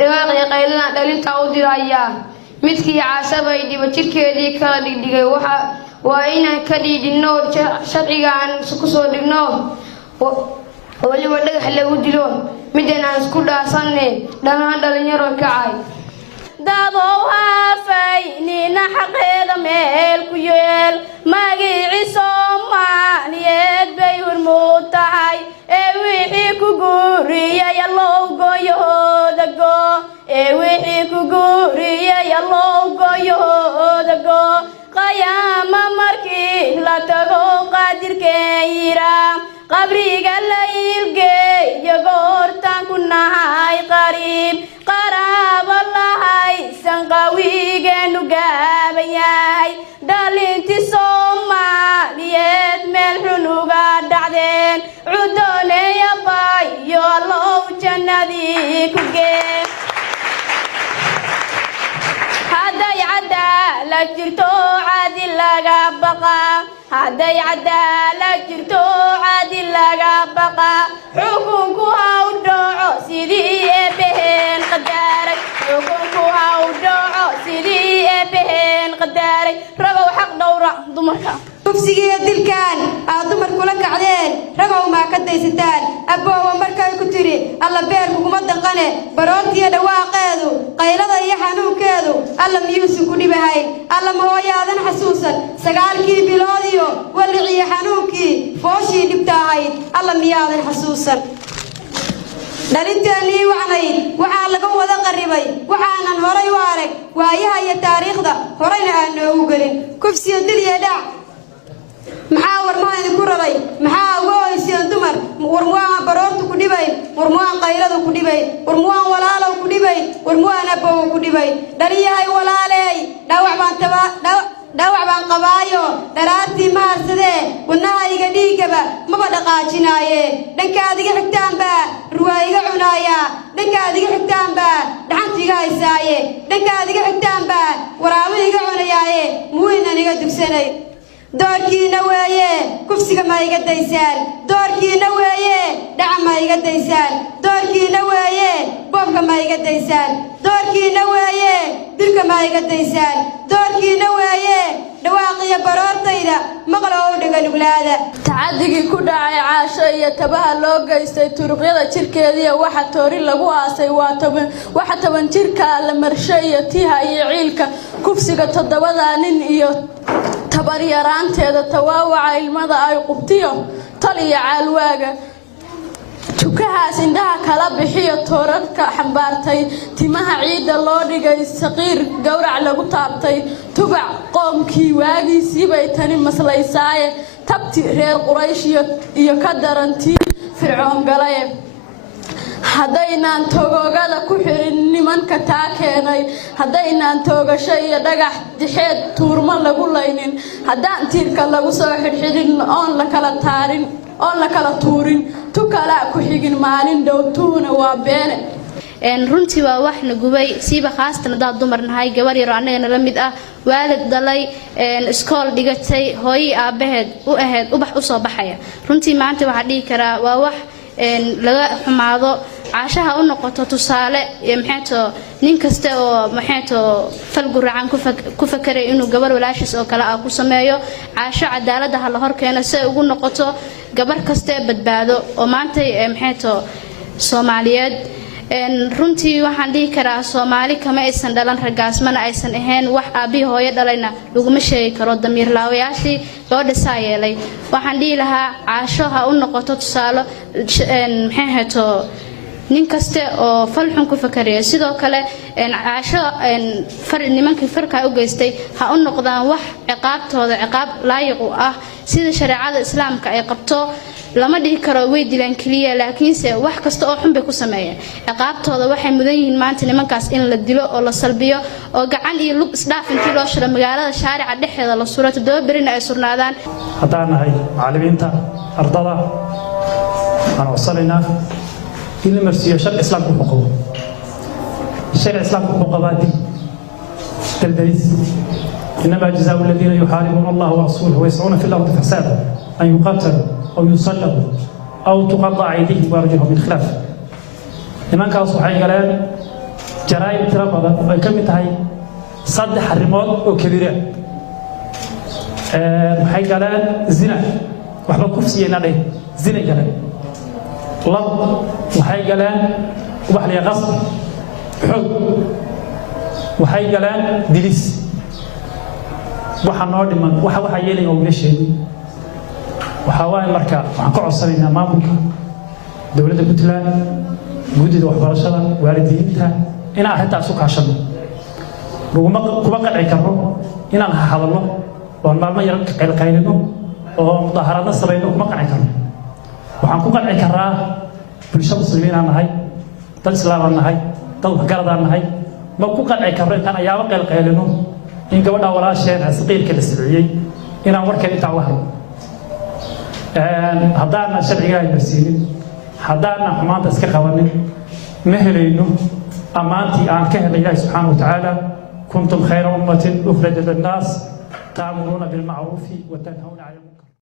إغاقي قيلنا دلين تعودي رأيا مثكي عاسبا يدي وشركي كلا دقدقي وإنا كديد النور شرعي عن سكسو دقنو ولي ودق حلي ودلو مدينا نسكودا صني دانا دلين يرو كعاي دادوها فاينينا حقيدا ميل كييل ماقي عصام ماليات بيور موتاي ويحي كوغوريا يالو قويو دقو ويحي كوغوريا يالو قويو دقو قيام مركي لا تغو قادر كيرا قبري قال يلقي يغورتان كنا هاي قريب قراب الله هاي سنقوي جنو قابياي دالينتي صوماليات ملحنو قادعدين عدوني يا باي يا الله جندي كوكي هذا يعدى لا جرتو عادي لا بقى هذا يعدى لا جرتو عادي لا بقى حكمكو هاودعو سيدي بهن قدارك حكمكو هاودعو سيدي بهن قدارك ربو حق دورة دمركا كفسية دلكان دمر كلك عدين ربو ما كديستان أبو ومركا كتري الله بيرك ومد قني برونتي دواقيدو قيلدا يحنو كيدو الله ميوسو كدي بهاي الله ما هو يادن حسوسا سقالكي بلوديو واللي حنوكي فوشي دبتاي الله ميادن حسوسا دلنتني وعا لغا ودا قريبay waxaanan horay u arag waayaha iyo taariikhda horayna aan noogu galin kufsiyo dil iyo dhac maxaa warmaan ku raray maxaa gooysiin dumar warmaan baroortu ku dhibay warmaan qayradu ku dhibay warmaan walaalo ku dhibay warmaan abo ku dhibay dhaliyahay walaalay dhaawac baan qabaayo daraartii maarsadee wadnahayga dhiigaba maba dhaqaajinaaye dhankaadiga xigtaanba ruwaayiga cunaaya dhankaadiga xigtaanba dhaxantiiga haysaaye dhankaadiga xigtaanba waraabihiga cunayaaye muweynan iga dugsanay doorkiina weeye kufsiga ma iga daysaan doorkiina weeye dhaca ma iga daysaan doorkiina weeye boobka ma iga daysaan doorkiina weeye dilka ma iga daysaan doorkiina weeye dhawaaqiya baroortayda maqla oo dhagan uglaada tacadigi ku dhacay caasho iyo tabaha loo geystay turuqyada jirkeediya waxa toori lagu aasay waxa 10 jirka la marshay iyo tiha iyo ciilka kufsiga 7 nin iyo tabar yaraanteeda tawaawaca ilmada ay qubtiyo taliya caalwaaga tukahaas indhaha kala bixiyo toorarka xambaartay timaha ciida loo dhigay saqiir gowrac lagu taabtay tubac qoomkii waagiisii bay tani maslaysaaye tabti reer quraysh iyo ka darantii fircoon galay haddaynaan toogada ku xirin nimanka taa keenay haddaynaan toogasho iyo dhagax dixeed tuurmo lagu laynin haddaan tiirka lagu soo xidhxidhin oon la kala tuurin tu kala ku xigin maalin dhowtuuna waa beene runtii waa wax na gubay siiba khaasatan dad dumar nahay gabar yar anagana la mid ah waalid dalay iskool dhigatay hooyo aabaheed u aheed ubax u soo baxaya runtii maanta waxa dhigi karaa waa wax laga xumaado caashaha u noqoto tusaale maxayto nin kasta oo maxayto fal guracan ku fakiray inuu gabar walaashis oo kala ah ku sameeyo caasho cadaalad ah la hor keeno si ugu noqoto gabar kasta badbaado oo maanta maxayto Soomaaliyeed runtii waxaan dhihi karaa Soomaali kama aysan dhalan ragaasmana aysan ahayn wax aabi hooyo dhalayna laguma sheegi karo damiir laawayaashii loo dhisaayay waxaan dhihi lahaa caasho ha u noqoto tusaale maxayto nin kasta oo falxun ku fakariyo sidoo kale caasho nimankii farka u geystay ha u noqdaan wax ciqaabtooda ciqaab laayiq ah sida shariicada islaamka ay qabto lama dhihi karo way dilaan kaliya laakiinse wax kasta oo xun bay ku sameeyeen ciqaabtooda waxay mudan yihiin maanta nimankaas in la dilo oo la salbiyo oo gacan iyo lug isdhaaf intii loo shiro magaalada shaarica dhexdeeda la suro 7 berina ay surnaadaan haddaan nahay macallimiinta ardada aan wasalinaa in la marsiyo sharci islaamku xuquuq sharci islaamku xuquuqabaadi تلدريس إنما جزاء الذين يحاربون الله ورسوله ويسعون في الأرض فسادا أن يقاتلوا أو يصلبوا أو تقطع أيديهم وأرجلهم من خلاف لمن كان صحيح قالان jaraa'id tiro badan ay ka mid tahay 3 arrimood oo kabiira maxay galeen zina waxba kufsiyayna dhay zina galeen lab waxay galeen wax la qasb xoog waxay galeen dilis waxa noo dhiman waxa yeelay oo la sheegay waxa waay marka waxaan ka codsanaynaa maamulka dawladda Puntland guddida waxbarashada waalidiinta in arrintaas u kaashado kuma qanci karno inaan hadalno oo maalmo yar qaylqaylino oo mudaharaadna sameeyno kuma qanci karno waxaan ku qanci karaa bulshada muslimiin aan nahay dad islaam aan nahay dad waxgarad aan nahay ma ku qanci karno intaan ayaaba qaylqaylino in gabadha walaasheen asqiirka la siciyay inaan warkeeda inta wax haddaan sharciga ay marsiinin haddaan xumaanta iska qabanin ma helayno amaantii aan ka helay Ilaahay subhanahu wa ta'ala kuntum khayra ummatin ukhrijat lin-nas ta'muruna bil ma'ruf wa tanhauna 'anil munkar